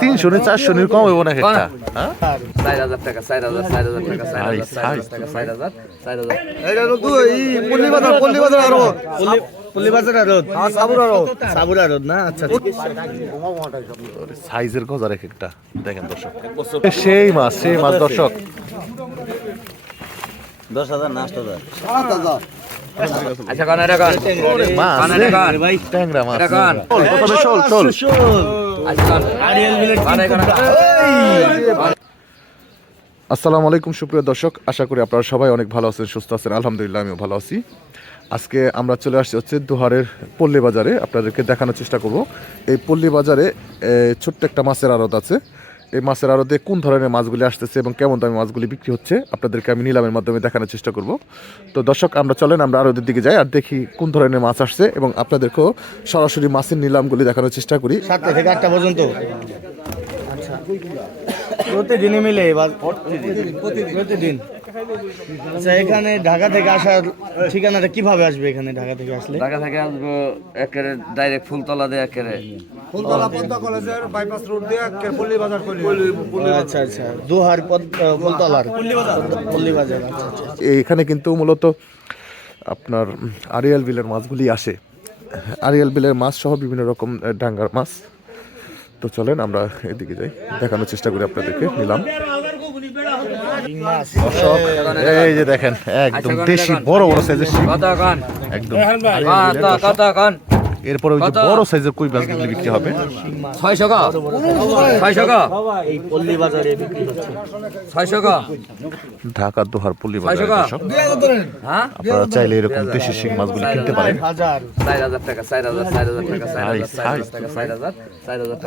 তিনশো চারশো নির কম না হ্যাঁ? চার হাজার টাকা চার হাজার চার হাজার টাকা চার হাজার সাইজের গজার এক একটা। দেখেন দর্শক। সেই মাছ সেই মাছ দর্শক। দশ হাজার না আট হাজার। আচ্ছা কোন এটা কোন। মাছ কোন রে। এটা ট্যাংরা মাছ। এটা কোন। প্রথমে চল চল। আচ্ছা কোন। কোন এটা কোন। আসসালামু আলাইকুম সুপ্রিয় দর্শক। আশা করি আপনারা সবাই অনেক ভালো আছেন সুস্থ আছেন। আলহামদুলিল্লাহ আমিও ভালো আছি। আজকে আমরা চলে আসছি হচ্ছে দুহারের পল্লী বাজারে। আপনাদেরকে দেখানোর চেষ্টা করব। এই পল্লী বাজারে ছোট্ট একটা মাছের আড়ত আছে। এই মাছের আড়তে কোন ধরনের মাছগুলি আসতেছে এবং কেমন দামে মাছগুলি বিক্রি হচ্ছে আপনাদেরকে আমি নিলামের মাধ্যমে দেখানোর চেষ্টা করব। তো দর্শক আমরা চলেন আমরা আড়তের দিকে যাই আর দেখি কোন ধরনের মাছ আসছে এবং আপনাদেরকেও সরাসরি মাছের নিলামগুলি দেখানোর চেষ্টা করি। সাতটা থেকে আটটা পর্যন্ত। আচ্ছা। প্রতিদিনই মিলে এবার প্রতিদিন। আচ্ছা এখানে ঢাকা থেকে আসার ঠিকানাটা কীভাবে আসবে এখানে ঢাকা থেকে আসলে? ঢাকা থেকে আসব একেবারে ডাইরেক্ট ফুলতলা দিয়ে একেবারে। আচ্ছা আচ্ছা দুহার ফুলতলার। পল্লী বাজার। আচ্ছা আচ্ছা। এখানে কিন্তু মূলত আপনার আরিয়াল বিলের মাছগুলি আসে। আরিয়াল বিলের মাছ সহ বিভিন্ন রকম ডাঙ্গার মাছ। তো চলেন আমরা এদিকে যাই। দেখানোর চেষ্টা করি আপনাদেরকে নিলাম। অশোক এই যে দেখেন একদম দেশি বড় বড় সাইজের শিব। একদম এরপরে ওই যে বড় সাইজের কই মাছগুলি বিক্রি হবে ছয়শো ক এই পল্লী বাজারে বিক্রি হচ্ছে ছয়শো ঢাকা দোহার পল্লী বাজার হ্যাঁ আপনারা চাইলে এরকম দেশি শিং মাছগুলি কিনতে পারেন চার হাজার টাকা চার হাজার চার হাজার টাকা চার হাজার টাকা চার হাজার চার হাজার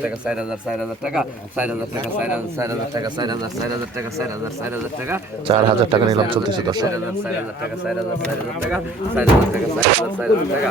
টাকা চার হাজার টাকা চার হাজার টাকা চার হাজার টাকা চার হাজার চার হাজার টাকা চার হাজার চার হাজার টাকা চার হাজার চার হাজার টাকা চার হাজার টাকা নিলাম চলতেছে দর্শক চার হাজার টাকা চার হাজার চার হাজার টাকা চার হাজার টাকা চার হাজার চার হাজার টাকা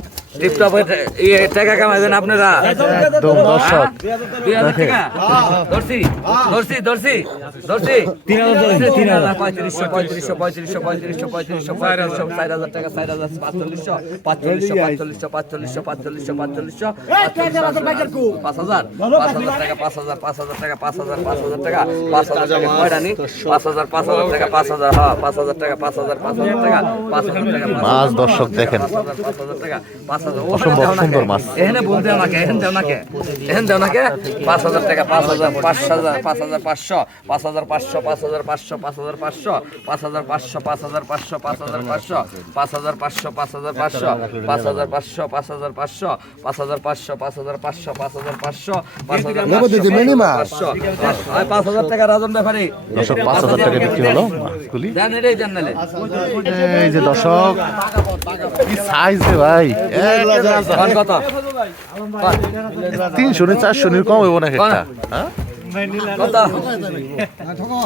টিপটপ ইয়ে টাকা কামাইবেন আপনারা একদম দর্শক দুই হাজার টাকা ধরছি ধরছি ধরছি ধরছি তিন হাজার তিন হাজার পঁয়ত্রিশশো পঁয়ত্রিশশো পঁয়ত্রিশশো পঁয়ত্রিশশো পঁয়ত্রিশশো পঁয়ত্রিশশো চার হাজার টাকা চার হাজার পাঁচচল্লিশশো পাঁচচল্লিশশো পাঁচচল্লিশশো পাঁচচল্লিশশো পাঁচচল্লিশশো পাঁচচল্লিশশো পাঁচ হাজার পাঁচ হাজার টাকা পাঁচ হাজার পাঁচ হাজার টাকা পাঁচ হাজার পাঁচ হাজার টাকা পাঁচ হাজার টাকা পাঁচ হাজার পাঁচ হাজার টাকা পাঁচ হাজার হ্যাঁ পাঁচ হাজার টাকা পাঁচ হাজার পাঁচ হাজার টাকা পাঁচ হাজার টাকা মাছ দর্শক দেখেন পাঁচ হাজার পাঁচ হাজার টাকা পাঁচ হাজার অসম্ভব সুন্দর মাছ। এখানে বলতে আমাকে এখানে দেও নাকে এখানে দেও নাকে পাঁচ হাজার টাকা পাঁচ হাজার পাঁচ হাজার পাঁচ হাজার পাঁচশো পাঁচ হাজার পাঁচশো পাঁচ হাজার পাঁচশো পাঁচ হাজার পাঁচশো পাঁচ হাজার পাঁচশো পাঁচ হাজার পাঁচশো পাঁচ হাজার পাঁচশো পাঁচ হাজার পাঁচশো পাঁচ হাজার পাঁচশো পাঁচ হাজার পাঁচশো পাঁচ হাজার পাঁচশো পাঁচ হাজার পাঁচশো পাঁচ হাজার পাঁচশো পাঁচ হাজার পাঁচশো পাঁচ হাজার পাঁচশো পাঁচ হাজার টাকা রাজন ব্যাপারে দর্শক পাঁচ হাজার টাকা বিক্রি হলো মাছগুলি জানে রে জানালে এই যে দর্শক কি সাইজ রে ভাই তিনশো নি চারশো নির কম হইব না হ্যাঁ? কত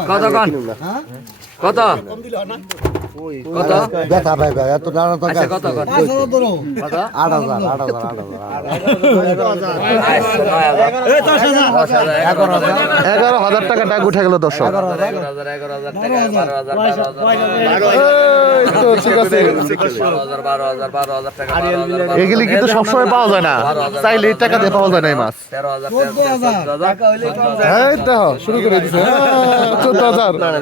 কত কোন কত কত ব্যথা ভাই ভাই এত দাঁড়া তো কত কত কত আট হাজার আট হাজার আট হাজার এগারো হাজার টাকা ডাক উঠে গেল দর্শক আছে এগুলি কিন্তু সবসময় পাওয়া যায় না। চাইলে এই টাকা দিয়ে পাওয়া যায় না এই মাছ। হ্যাঁ দেখো শুরু করে দিছে চোদ্দ হাজার টাকা না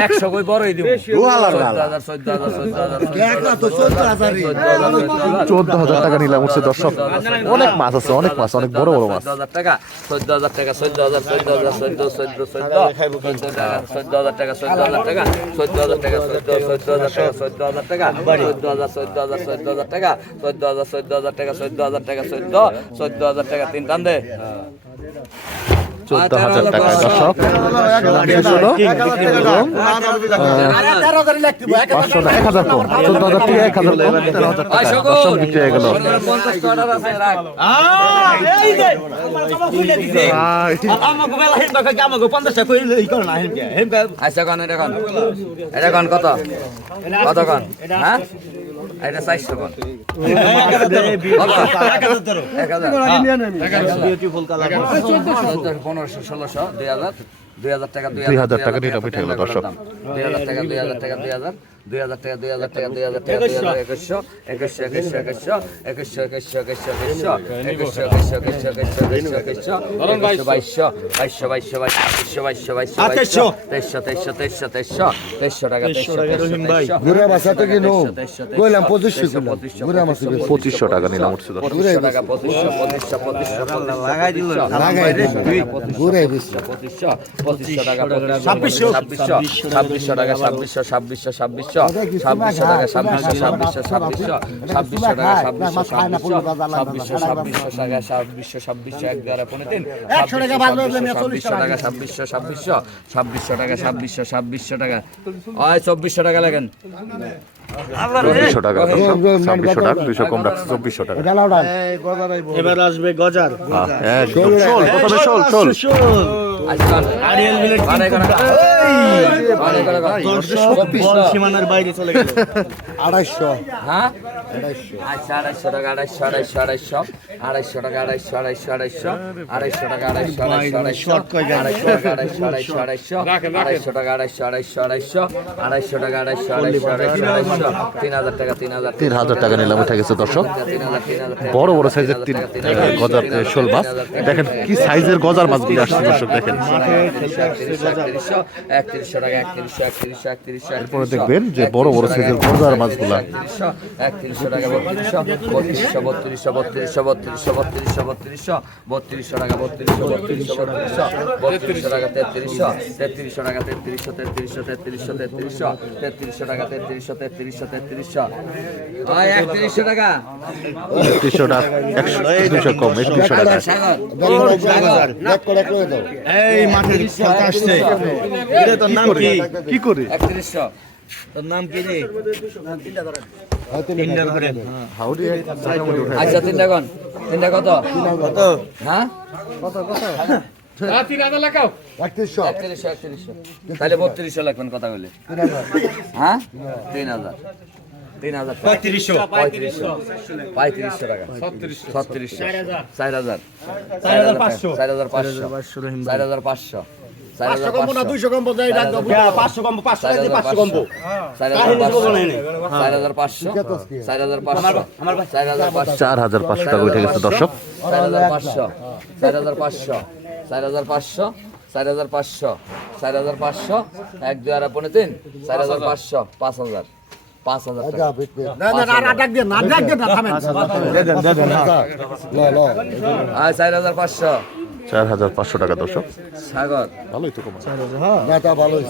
একশো কই বড়ই দিব চোদ্দ হাজার টাকা নিলাম উঠছে দর্শক অনেক মাছ আছে অনেক মাছ অনেক বড় বড় মাছ চোদ্দ হাজার টাকা চোদ্দ হাজার টাকা চোদ্দ হাজার চোদ্দ হাজার চোদ্দ চোদ্দ চোদ্দ চোদ্দ হাজার টাকা চোদ্দ হাজার টাকা চোদ্দ হাজার টাকা চোদ্দ চোদ্দ হাজার টাকা চোদ্দ হাজার টাকা চোদ্দ হাজার চোদ্দ হাজার চোদ্দ হাজার টাকা চোদ্দ হাজার চোদ্দ হাজার টাকা চোদ্দ হাজার টাকা চোদ্দ চোদ্দ হাজার টাকা তিন দে। চোদ্দ হাজার টাকায় দর্শক। শেষ হলো পাঁচশো না এক হাজার কম চোদ্দ হাজার থেকে এক হাজার কম তেরো হাজার টাকা। দর্শক বিক্রি হয়ে গেল। কত? কত কন? হ্যাঁ? এটা চারশো কন। এক হাজার বিউটিফুল কালার পনেরোশো ষোলোশো দুই হাজার দুই হাজার টাকা দুই হাজার টাকা দুই হাজার টাকা দুই হাজার টাকা দুই হাজার দুই হাজার টাকা দুই হাজার টাকা দুই হাজার টাকা দুই হাজার একুশশো একুশশো একুশশো একুশশো একুশশো একুশশো একুশশো একুশশো একুশশো একুশশো একুশশো একুশশো একুশশো একুশশো বাইশশো বাইশশো বাইশশো বাইশশো বাইশশো বাইশশো বাইশশো তেইশশো তেইশশো তেইশশো তেইশশো তেইশশো টাকা তেইশশো তেইশশো ঘুরে বাসা তো কিনো তেইশশো কইলাম পঁচিশশো টাকা নিলাম পঁচিশশো টাকা পঁচিশশো পঁচিশশো পঁচিশশো লাগাই দিল লাগাই দিল। ঘুরে বেশি পঁচিশশো পঁচিশশো টাকা ছাব্বিশশো ছাব্বিশশো ছাব্বিশশো টাকা ছাব্বিশশো ছাব্বিশশো ছাব্বিশশো ছাব্বিশশো টাকা ছাব্বিশশো ছাব্বিশশো ছাব্বিশশো ছাব্বিশশো টাকা ছাব্বিশশো ছাব্বিশশো ছাব্বিশশো টাকা ছাব্বিশশো ছাব্বিশশো এক দ্বারা পনেরো তিন ছাব্বিশশো টাকা ছাব্বিশশো ছাব্বিশশো ছাব্বিশশো টাকা ছাব্বিশশো ছাব্বিশশো টাকা ওই চব্বিশশো টাকা লাগেন চব্বিশশো টাকা ছাব্বিশশো টাকা দুইশো কম রাখছে চব্বিশশো টাকা এবার আসবে গজার হ্যাঁ, সীমানার বাইরে চলে গেল আড়াইশো হ্যাঁ আচ্ছা আড়াইশো টাকা আড়াইশো আড়াইশো আড়াইশো আড়াইশো টাকা আড়াইশো আড়াইশো আড়াইশো আড়াইশো টাকা আড়াইশো আড়াইশো আড়াইশো আড়াইশো টাকা আড়াইশো আড়াইশো আড়াইশো আড়াইশো টাকা আড়াইশো আড়াইশো আড়াইশো তিন হাজার টাকা তিন হাজার তিন হাজার টাকা নিলাম উঠে গেছে দর্শক তিন হাজার তিন হাজার বড় বড় সাইজের তিন গজার শোল মাছ দেখেন কি সাইজের গজার মাছগুলি আসছে দর্শক দেখেন একত্রিশশো টাকা একত্রিশশো একত্রিশশো একত্রিশশো এরপরে দেখবেন যে বড় বড় সাইজের গজার মাছগুলো। একত্রিশশো টাকা বত্রিশশো বত্রিশশো বত্রিশশো বত্রিশশো বত্রিশশো বত্রিশশো বত্রিশশো টাকা বত্রিশশো বত্রিশশো বত্রিশশো বত্রিশশো টাকা তেত্রিশশো তেত্রিশশো টাকা তেত্রিশশো তেত্রিশশো তেত্রিশশো তেত্রিশশো তেত্রিশশো টাকা তেত্রিশশো তেত্রিশশো তেত্রিশশো। একত্রিশশো টাকা। একত্রিশশো টাকা টাকা। এই মাঠের এটা তোর নাম কি? কি করে? একত্রিশশো তোর নাম কি রে? তিনটা ধরে হাউডি আচ্ছা তিনটা কোন। তিনটা কত? কত? হ্যাঁ? একত্রিশশো একত্রিশশো তাহলে বত্রিশশো লাগবেন কথা বলে। হ্যাঁ? তিন হাজার। তিন হাজার পঁয়ত্রিশশো পঁয়ত্রিশশো পঁয়ত্রিশশো টাকা। ছত্রিশশো চার হাজার। চার হাজার। পাঁচশো। চার হাজার পাঁচশো। চার হাজার পাঁচশো। চার হাজার পাঁচশো। দুইশো কম বোঝাই ডাক দাও পাঁচশো। কম পাঁচশো হাজার পাঁচশো পাঁচশো চার হাজার পাঁচশো। চার হাজার পাঁচশো। চার হাজার পাঁচশো। চার হাজার পাঁচশো টাকা উঠে গেছে দর্শক। চার হাজার পাঁচশো। চার হাজার পাঁচশো। চার হাজার পাঁচশো। চার হাজার পাঁচশো। চার হাজার পাঁচশো। এক দুই আর পনেরো তিন। চার হাজার পাঁচশো। পাঁচ হাজার। পাঁচ হাজার টাকা। চার হাজার পাঁচশো। চার হাজার পাঁচশো টাকা দর্শক। সাগর। ভালোই তো হ্যাঁ তা ভালোই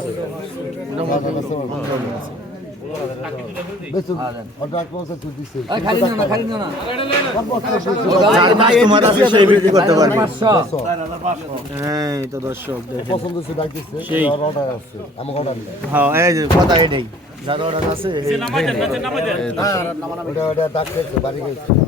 হ্যাঁ, হ্যাঁ, কথা এটাই। যার আছে বাড়ি গেছে।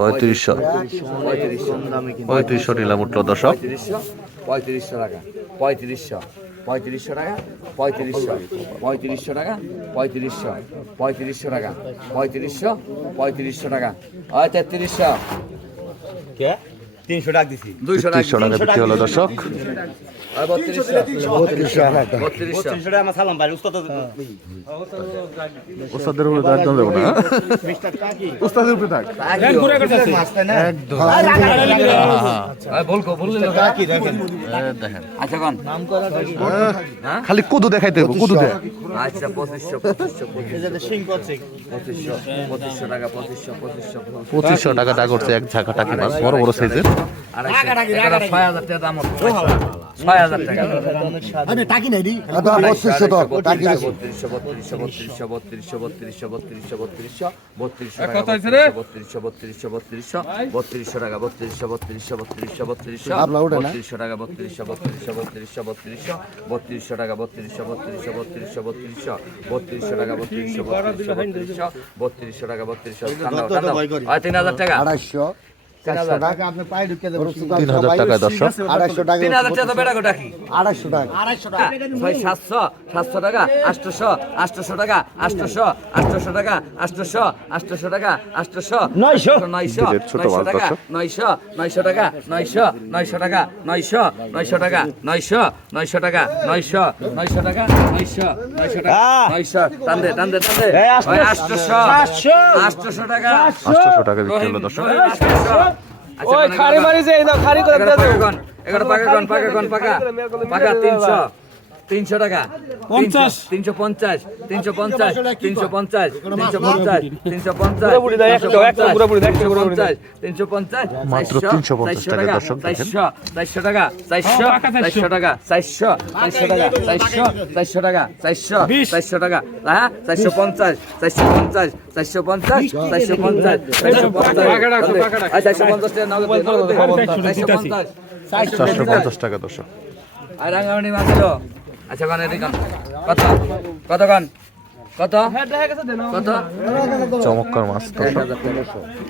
পঁয়ত্রিশশো। পঁয়ত্রিশশো পঁয়ত্রিশশো নিলাম উঠল দর্শক। পঁয়ত্রিশশো পঁয়ত্রিশশো টাকা পঁয়ত্রিশশো পঁয়ত্রিশশো টাকা পঁয়ত্রিশশো পঁয়ত্রিশশো টাকা পঁয়ত্রিশশো পঁয়ত্রিশশো টাকা পঁয়ত্রিশশো পঁয়ত্রিশশো টাকা ওই তেত্রিশশো। তিনশো টাকা দিছি। দুইশো টাকা টাকা বিক্রি হলো দর্শক। হ্যাঁ? খালি কুদু দেখাইতে কুদু দেখ। আচ্ছা পঁচিশশো পঁচিশশো পঁচিশশো পঁচিশশো টাকা পঁচিশশো পঁচিশশো পঁচিশশো করছে এক ঝাঁকা টাকি মাছ বড় বড় সাইজের ছয় হাজার টাকা দাম ছয় হাজার টাকা টাকি নাই দি আদা 2500 তো টাকি দিছি বত্রিশশো বত্রিশশো বত্রিশশো বত্রিশশো বত্রিশশো বত্রিশশো বত্রিশশো বত্রিশশো বত্রিশশো বত্রিশশো বত্রিশশো বত্রিশশো টাকা বত্রিশশো বত্রিশশো বত্রিশশো বত্রিশশো? বত্রিশশো টাকা বত্রিশশো বত্রিশশো বত্রিশশো বত্রিশশো বত্রিশশো টাকা বত্রিশশো বত্রিশশো বত্রিশশো বত্রিশশো বত্রিশশো টাকা বত্রিশশো বত্রিশশো বত্রিশশো বত্রিশশো টাকা বত্রিশশো তিন হাজার টাকা? 250 400 টাকা আপনি পায়ে ঢুকে দেবেন। তিন হাজার টাকায় দর্শক। 250 টাকা। তিন হাজার টাকা তো বেড়া গোটা কি? 250 টাকা। ছয় সাতশো সাতশো টাকা আটশোশো আটশোশো টাকা আটশোশো আটশোশো টাকা আটশোশো আটশোশো টাকা আটশোশো নয়শো। নয়শো নয়শো টাকা। নয়শো নয়শো টাকা নয়শো নয়শো টাকা নয়শো নয়শো টাকা নয়শো নয়শো টাকা নয়শো নয়শো টাকা নয়শো নয়শো টাকা নয়শো। আটশোশো আটশোশো টাকা। আটশোশো টাকা বিক্রি হলো দর্শক। ওই কোন খাড়ি এগারো? মারি যে এই দাও খাড়ি করে এগারো দাও পাকা কোন? এগারো পাকা কোন? পাকা কোন? পাকা? পাকা তিনশো। তিনশো টাকা। পঞ্চাশ। তিনশো পঞ্চাশ তিনশো পঞ্চাশ তিনশো পঞ্চাশ তিনশো পঞ্চাশ তিনশো পঞ্চাশ। তিনশো পঞ্চাশ মাত্র 350 টাকা দর্শক দেখেন। চারশো চারশো টাকা চারশো চারশো। টাকা চারশো চারশো টাকা চারশো চারশো টাকা চারশো চারশো টাকা হ্যাঁ চারশো পঞ্চাশ চারশো পঞ্চাশ চারশো পঞ্চাশ চারশো পঞ্চাশ চারশো পঞ্চাশ। আচ্ছা, চারশো পঞ্চাশ টাকা। চারশো পঞ্চাশ। চারশো পঞ্চাশ টাকা দর্শক। আর রাঙামাটি মাছ আচ্ছা কান এদিকে। কত কত কান কত কত চমৎকার মাছ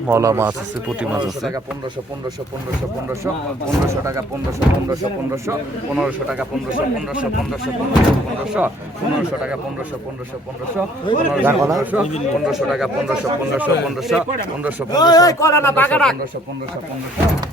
মলা মাছ আছে পুঁটি মাছ আছে টাকা পনেরোশো পনেরোশো পনেরোশো পনেরোশো পনেরোশো টাকা পনেরোশো পনেরোশো পনেরোশো পনেরোশো টাকা পনেরোশো পনেরোশো পনেরোশো পনেরোশো পনেরোশো পনেরোশো টাকা পনেরোশো পনেরোশো পনেরোশো পনেরোশো পনেরোশো টাকা পনেরোশো পনেরোশো পনেরোশো পনেরোশো পনেরোশো পনেরোশো পনেরোশো পনেরোশো পনেরোশো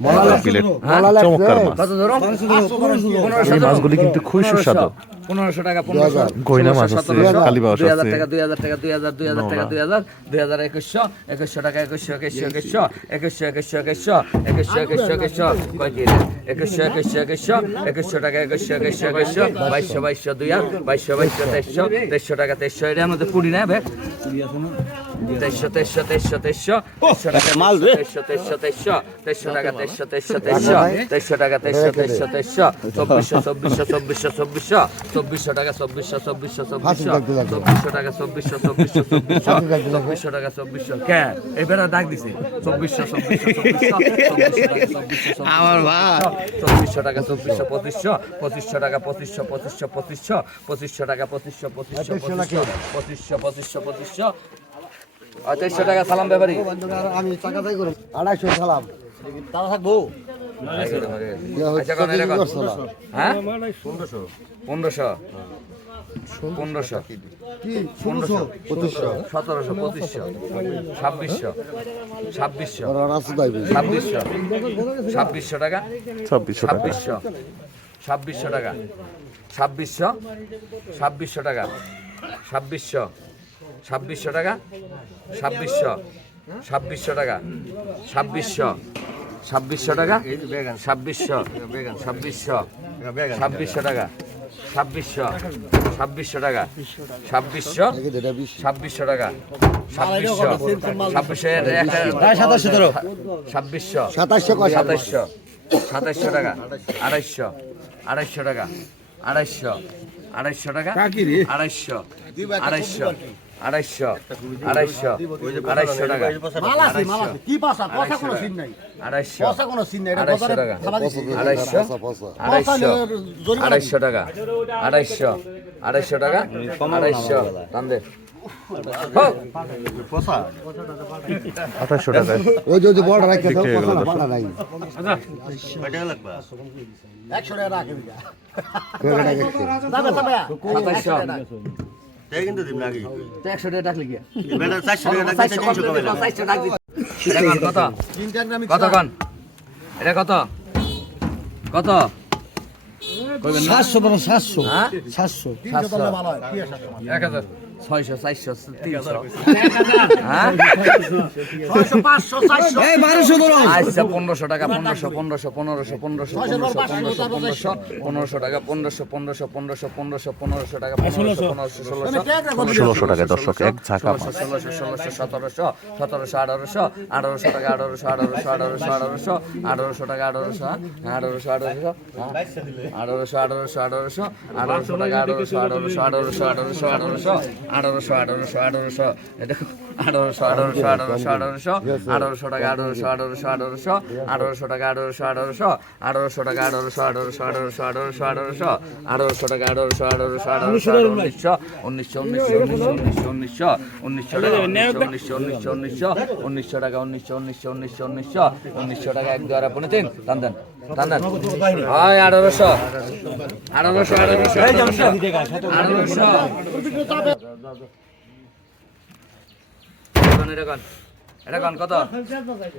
মলা বিলের মলা চমৎকার লাগছে মাছ এই মাছগুলি কিন্তু খুবই সুস্বাদু পনেরোশো টাকা পনেরোশো গয়না মাছ আছে, কালীবাউস দুই হাজার। টাকা দুই হাজার টাকা দুই হাজার দুই হাজার টাকা দুই হাজার দুই হাজার একুশশো একুশশো টাকা একুশশো একুশশো একুশশো একুশশো একুশশো একুশশো একুশশো একুশশো একুশশো কয় কি রে? একুশশো একুশশো একুশশো একুশশো টাকা একুশশো একুশশো একুশশো বাইশশো বাইশশো দুই আর বাইশশো বাইশশো তেইশশো তেইশশো টাকা তেইশশো এর মধ্যে পুরি না তেইশশো তেইশশো তেইশশো তেইশশো তেইশশো টাকা মাল। তেইশশো তেইশশো তেইশশো তেইশশো টাকা তেইশশো তেইশশো তেইশশো তেইশশো টাকা তেইশশো তেইশশো তেইশশো চব্বিশশো চব্বিশশো চব্বিশশো চব্বিশশো চব্বিশশো টাকা চব্বিশশো চব্বিশশো চব্বিশশো চব্বিশশো টাকা চব্বিশশো চব্বিশশো চব্বিশশো চব্বিশশো টাকা চব্বিশশো। কে? এবারে ডাক দিছি। চব্বিশশো চব্বিশশো আমার ভাই। চব্বিশশো টাকা চব্বিশশো পঁচিশশো পঁচিশশো টাকা পঁচিশশো পঁচিশশো পঁচিশশো পঁচিশশো টাকা পঁচিশশো পঁচিশশো পঁচিশশো পঁচিশশো পঁচিশশো পঁচিশশো তেইশশো টাকা সালাম ব্যাপারি। আমি টাকা তাই করি আড়াইশো সালাম দাদা থাকব আচ্ছা, হ্যাঁ? পনেরোশো। পনেরোশো? পনেরোশো। পঁচিশশো। সতেরোশো পঁচিশশো। ছাব্বিশশো। ছাব্বিশশো। ছাব্বিশশো। ছাব্বিশশো টাকা? ছাব্বিশশো ছাব্বিশশো। ছাব্বিশশো টাকা? ছাব্বিশশো? ছাব্বিশশো টাকা? ছাব্বিশশো? ছাব্বিশশো টাকা? ছাব্বিশশো। ছাব্বিশশো টাকা। ছাব্বিশশো। ছাব্বিশশো টাকা? ছাব্বিশশো। ছাব্বিশশো। ছাব্বিশশো টাকা। ছাব্বিশশো। ছাব্বিশশো টাকা। ছাব্বিশশো। এটা 20 ছাব্বিশশো টাকা। ছাব্বিশশো। ছাব্বিশশো সাতাশশো ছাব্বিশশো। 2700 কয়? সাতাইশশো সাতাইশশো টাকা। আড়াইশো আড়াইশো টাকা। আড়াইশো আড়াইশো টাকা আড়াইশো আড়াইশো আড়াইশো আড়াইশো আড়াইশো টাকা। আড়াইশো। আড়াইশো টাকা। আড়াইশো। আড়াইশো টাকা। আড়াইশো। আড়াইশো। টাকা। আড়াইশো। টানদের টাকা? ওই যদি বড় টাকা রাখেন তাই কিন্তু দিম নাকি তো একশো টাকা ডাকলি গিয়া বেটা চারশো টাকা ডাকলি তিনশো কমে না চারশো হ্যাঁ? সাতশো সাতশো। সাতশো। এক হাজার। ছয়শো চারশো তিনশো আচ্ছা পনেরোশো টাকা পনেরোশো পনেরোশো পনেরোশো পনেরোশো পনেরোশো পনেরোশো পনেরোশো টাকা পনেরোশো পনেরোশো পনেরোশো পনেরোশো পনেরোশো টাকা পনেরোশো পনেরোশো ষোলোশো ষোলোশো টাকা দর্শক এক ঝাঁকা ষোলোশো ষোলোশো সতেরোশো সতেরোশো আঠারোশো আঠারোশো টাকা আঠারোশো আঠারোশো আঠারোশো আঠারোশো আঠারোশো টাকা আঠারোশো আঠারোশো আঠারোশো আঠারোশো আঠারোশো আঠারোশো আঠারোশো টাকা আঠারোশো আঠারোশো আঠারোশো আঠারোশো আঠারোশো আঠারোশো আঠারোশো আঠারোশো আঠারোশো আঠারোশো আঠারোশো আঠারোশো আঠারোশো টাকা আঠারোশো আঠারোশো আঠারোশো আঠারোশো টাকা আঠারোশো আঠারোশো আঠারোশো টাকা আঠারোশো আঠারোশো আঠারোশো আঠারোশো আঠারোশো আঠারোশো টাকা আঠারোশো আঠারোশো আঠারোশো উনিশশো উনিশশো উনিশশো উনিশশো উনিশশো উনিশশো উনিশশো উনিশশো উনিশশো উনিশশো টাকা উনিশশো উনিশশো উনিশশো উনিশশো উনিশশো টাকা এক দুয়ারা পনেরো তিন টান দেন টান দেন হয় আঠারোশো আঠারোশো আঠারোশো আঠারোশো কত?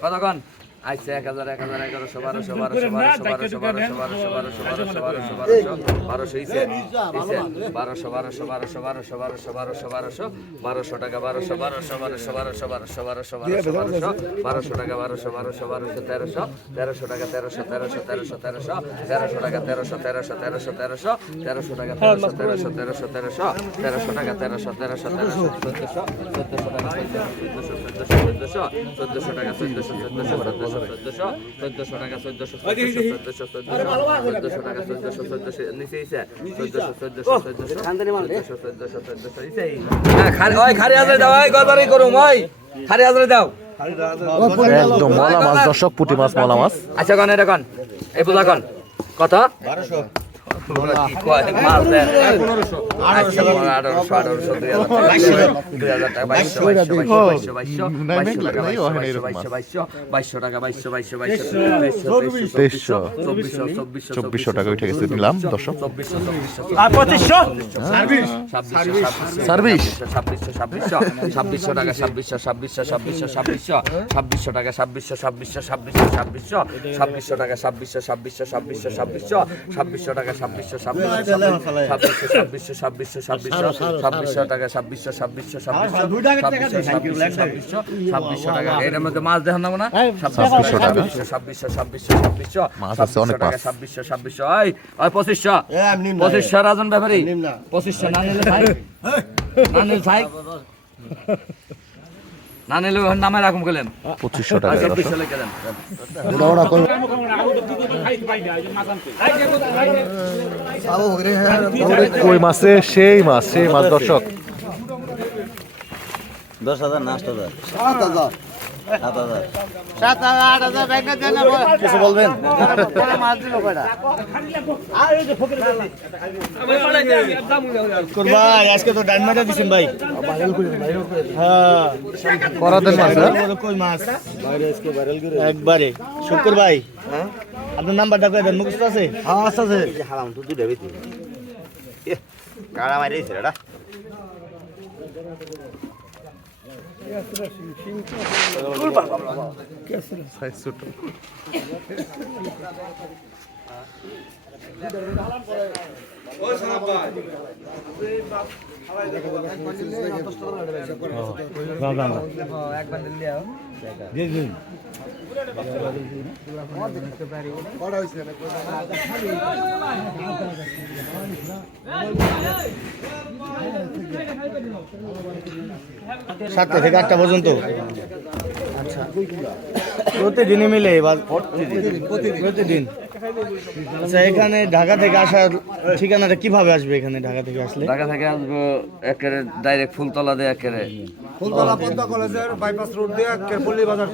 কত কন আচ্ছা এক হাজার এক হাজার এগারোশো বারোশো বারোশো বারোশো বারোশো বারোশো বারোশো বারোশো বারোশো বারোশো বারোশো বারোশো ইসে ইসে বারোশো বারোশো বারোশো বারোশো বারোশো বারোশো বারোশো বারোশো টাকা বারোশো বারোশো বারোশো বারোশো বারোশো বারোশো বারোশো বারোশো বারোশো টাকা বারোশো বারোশো বারোশো তেরোশো তেরোশো টাকা তেরোশো তেরোশো তেরোশো তেরোশো তেরোশো টাকা তেরোশো তেরোশো তেরোশো তেরোশো তেরোশো টাকা তেরোশো তেরোশো তেরোশো তেরোশো তেরোশো টাকা তেরোশো তেরোশো তেরোশো চোদ্দশো চোদ্দশো টাকা চোদ্দশো চোদ্দশো টাকা চোদ্দশো চোদ্দশো চোদ্দশো চোদ্দশো চোদ্দশো টাকা চোদ্দশো চোদ্দশো চোদ্দশো চোদ্দশো টাকা চোদ্দশো চোদ্দশো নিচে ইসে চোদ্দশো চোদ্দশো চোদ্দশো চোদ্দশো চোদ্দশো চোদ্দশো ইসে হ্যাঁ খালি ওই খালি হাজারে দাও ওই করুম ওই। খালি হাজারে দাও। একদম মলা মাছ দর্শক পুঁটি মাছ মলা মাছ। আচ্ছা কন এটা কন। এই পূজা কন। কত বারোশো চব্বিশশো টাকা উঠে গেছে নিলাম দর্শক সার্ভিস ছাব্বিশশো টাকা ছাব্বিশশো ছাব্বিশশো ছাব্বিশশো ছাব্বিশশো ছাব্বিশশো টাকা ছাব্বিশশো ছাব্বিশশো ছাব্বিশশো ছাব্বিশশো ছাব্বিশশো টাকা ছাব্বিশশো ছাব্বিশশো ছাব্বিশশো ছাব্বিশশো ছাব্বিশশো টাকা ছাব্বিশ ছাব্বিশশো ছাব্বিশশো ছাব্বিশশো ছাব্বিশশো ছাব্বিশশো টাকা ছাব্বিশশো ছাব্বিশশো ছাব্বিশশো ছাব্বিশশো ছাব্বিশশো ছাব্বিশশো টাকা। এটার মধ্যে মাছ দেখান না ছাব্বিশশো টাকা। ছাব্বিশশো ছাব্বিশশো ছাব্বিশশো ছাব্বিশশো। অনেক টাকা ছাব্বিশশো ছাব্বিশশো। ওই ওই পঁচিশশো। পঁচিশশো রাজন ব্যাপারী। পঁচিশশো না। নিলে ভাই। না নিলে ভাই না নিলে ওর নামে রাখুন গেলেন। পঁচিশশো টাকা চব্বিশশো কই মাছে? সেই মাছ সেই মাছ দর্শক। দশ হাজার না আট হাজার। সাত হাজার। কিছু বলবেন? আজকে তো ডান দিচ্ছেন ভাই। হ্যাঁ। একবারে। শুক্র ভাই আপনার নাম্বার কয়ে আছে? মারিয়েছে কটা হয়েছে সাতটা থেকে আটটা পর্যন্ত। আচ্ছা। প্রতিদিনই মিলে বা- প্রতিদিন। আচ্ছা এখানে ঢাকা থেকে আসার ঠিকানাটা কীভাবে আসবে এখানে ঢাকা থেকে আসলে? ঢাকা থেকে আসব একেবারে ডাইরেক্ট ফুলতলা দিয়ে একেবারে। ফুলতলা পদ্মা কলেজের বাইপাস রোড দিয়ে কেরপল্লী বাজার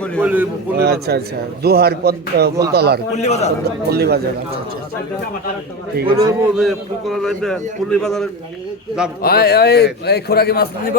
আচ্ছা আচ্ছা দুহার পদ ফুলতলার। পল্লী বাজার পল্লী বাজার আচ্ছা আচ্ছা। ঠিক আছে। ওই ওই এই খোরাকি মাছ নিব?